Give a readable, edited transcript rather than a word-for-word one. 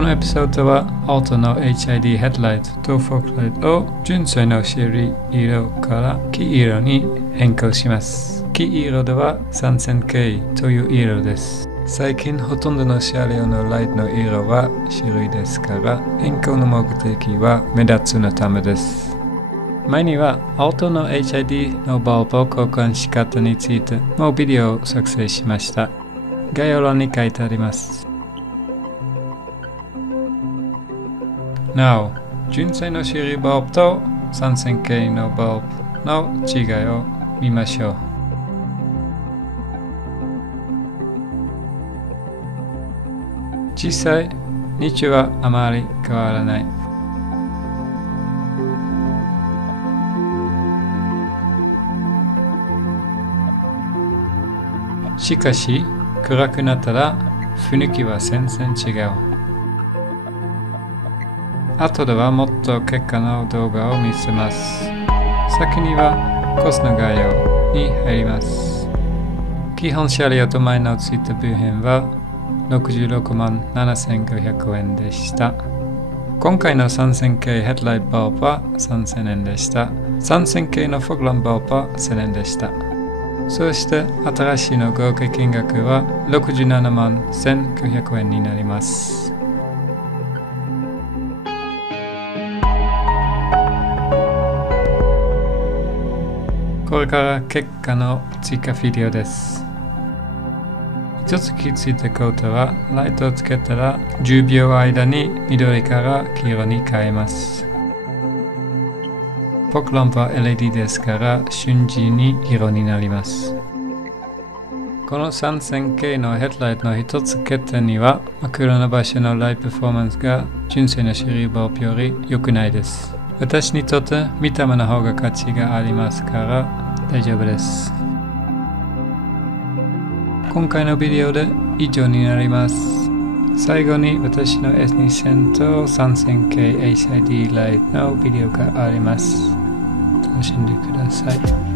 このエピソードはアルトの HID ヘッドライトとフォグライトを純正の白色から黄色に変更します。黄色では3000系という色です。最近ほとんどの車両のライトの色は白いですから、変更の目的は目立つのためです。前にはアルトの HID のバルブを交換し方についてもビデオを作成しました。概要欄に書いてあります。なお、純正の白いバルブと3000系のバルブの違いを見ましょう。実際、日中はあまり変わらない。しかし、暗くなったら雰囲気は全然違う。後ではもっと結果の動画を見せます。先にはコストの概要に入ります。基本車両と前のついた部品は66万7500円でした。今回の3000系ヘッドライトバルブは3000円でした。3000系のフォグランバルブは1000円でした。そして新しいの合計金額は67万1900円になります。これから結果の追加ビデオです。一つ気づいたことは、ライトをつけたら10秒間に緑から黄色に変えます。フォグランプは LED ですから瞬時に色になります。この3000系のヘッドライトの一つ欠点には、真っ暗な場所のライトパフォーマンスが純正の白いバルブより良くないです。私にとって見た目の方が価値がありますから大丈夫です。今回のビデオで以上になります。最後に私の S2000 と3000系 HID ライトのビデオがあります。楽しんでください。